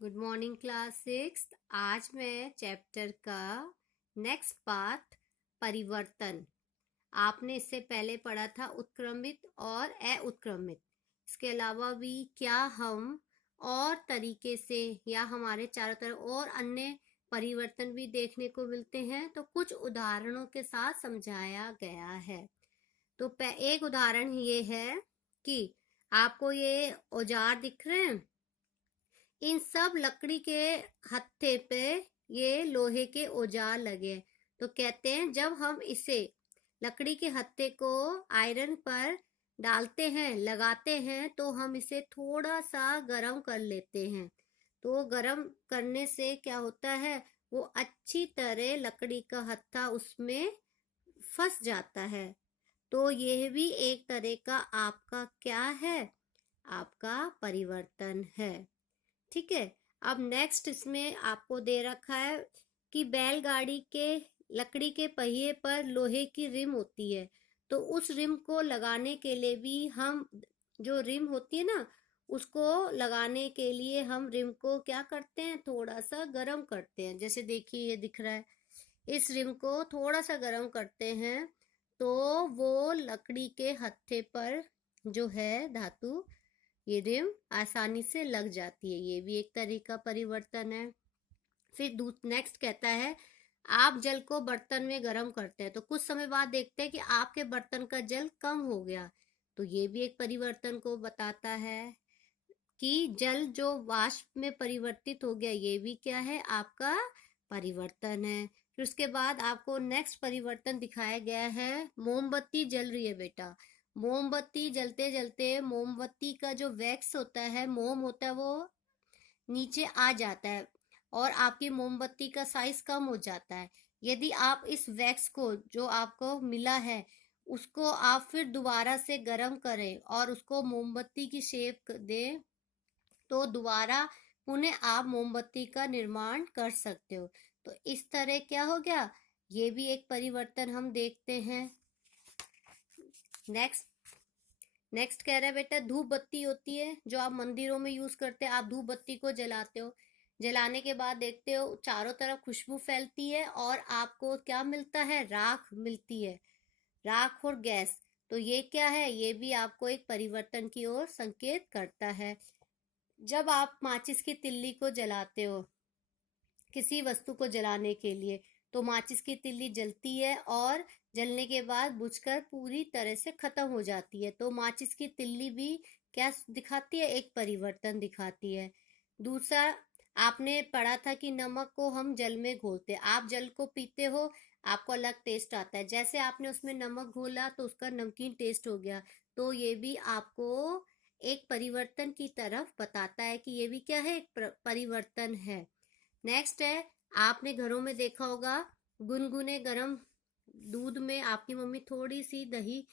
Good morning class 6। आज मैं chapter का नेक्स्ट पार्ट परिवर्तन। आपने इससे पहले पढ़ा था उत्क्रमित और अउत्क्रमित। इसके अलावा भी क्या हम और तरीके से या हमारे चारों तरफ और अन्य परिवर्तन भी देखने को मिलते हैं, तो कुछ उदाहरणों के साथ समझाया गया है। तो एक उदाहरण ये है कि आपको ये औजार दिख रहे हैं, इन सब लकड़ी के हत्थे पे ये लोहे के औजार लगे। तो कहते हैं जब हम इसे लकड़ी के हत्थे को आयरन पर डालते हैं, लगाते हैं, तो हम इसे थोड़ा सा गर्म कर लेते हैं। तो गर्म करने से क्या होता है, वो अच्छी तरह लकड़ी का हत्था उसमें फंस जाता है। तो यह भी एक तरह का आपका क्या है, आपका परिवर्तन है। ठीक है। अब नेक्स्ट इसमें आपको दे रखा है कि बैलगाड़ी के लकड़ी के पहिए पर लोहे की रिम होती है। तो उस रिम को लगाने के लिए भी हम, जो रिम होती है ना, उसको लगाने के लिए हम रिम को क्या करते हैं, थोड़ा सा गर्म करते हैं। जैसे देखिए ये दिख रहा है, इस रिम को थोड़ा सा गर्म करते हैं तो वो लकड़ी के हत्थे पर जो है धातु, ये रिम आसानी से लग जाती है। ये भी एक तरह का परिवर्तन है। फिर नेक्स्ट कहता है आप जल को बर्तन में गर्म करते हैं, तो कुछ समय बाद देखते हैं कि आपके बर्तन का जल कम हो गया। तो ये भी एक परिवर्तन को बताता है कि जल जो वाष्प में परिवर्तित हो गया, ये भी क्या है, आपका परिवर्तन है। फिर उसके बाद आपको नेक्स्ट परिवर्तन दिखाया गया है, मोमबत्ती जल रही है बेटा। मोमबत्ती जलते जलते मोमबत्ती का जो वैक्स होता है, मोम होता है, वो नीचे आ जाता है और आपकी मोमबत्ती का साइज कम हो जाता है। यदि आप इस वैक्स को जो आपको मिला है उसको आप फिर दोबारा से गर्म करें और उसको मोमबत्ती की शेप दें, तो दोबारा पुनः आप मोमबत्ती का निर्माण कर सकते हो। तो इस तरह क्या हो गया, ये भी एक परिवर्तन हम देखते हैं। नेक्स्ट कह रहा है बेटा, धूप बत्ती होती है जो आप मंदिरों में यूज करते हैं। आप धूप बत्ती को जलाते हो, जलाने के बाद देखते हो चारों तरफ खुशबू फैलती है और आपको क्या मिलता है, राख मिलती है, राख और गैस। तो ये क्या है, ये भी आपको एक परिवर्तन की ओर संकेत करता है। जब आप माचिस की तिल्ली को जलाते हो किसी वस्तु को जलाने के लिए, तो माचिस की तिल्ली जलती है और जलने के बाद बुझकर पूरी तरह से खत्म हो जाती है। तो माचिस की तिल्ली भी क्या दिखाती है, एक परिवर्तन दिखाती है। दूसरा, आपने पढ़ा था कि नमक को हम जल में घोलते हैं। आप जल को पीते हो, आपको अलग टेस्ट आता है। जैसे आपने उसमें नमक घोला तो उसका नमकीन टेस्ट हो गया। तो ये भी आपको एक परिवर्तन की तरफ बताता है कि ये भी क्या है, एक परिवर्तन है। नेक्स्ट है, आपने घरों में देखा होगा गुनगुने गरम दूध में आपकी मम्मी थोड़ी सी दही,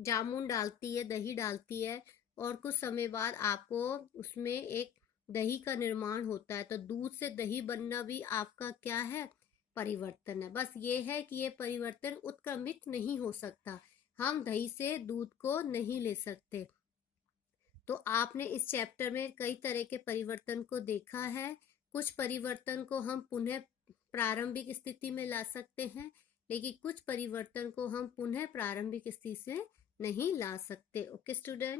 जामुन डालती है, दही डालती है और कुछ समय बाद आपको उसमें एक दही का निर्माण होता है। तो दूध से दही बनना भी आपका क्या है, परिवर्तन है। बस ये है कि ये परिवर्तन उत्क्रमित नहीं हो सकता, हम दही से दूध को नहीं ले सकते। तो आपने इस चैप्टर में कई तरह के परिवर्तन को देखा है। कुछ परिवर्तन को हम पुनः प्रारंभिक स्थिति में ला सकते हैं, लेकिन कुछ परिवर्तन को हम पुनः प्रारंभिक स्थिति से नहीं ला सकते। Okay student.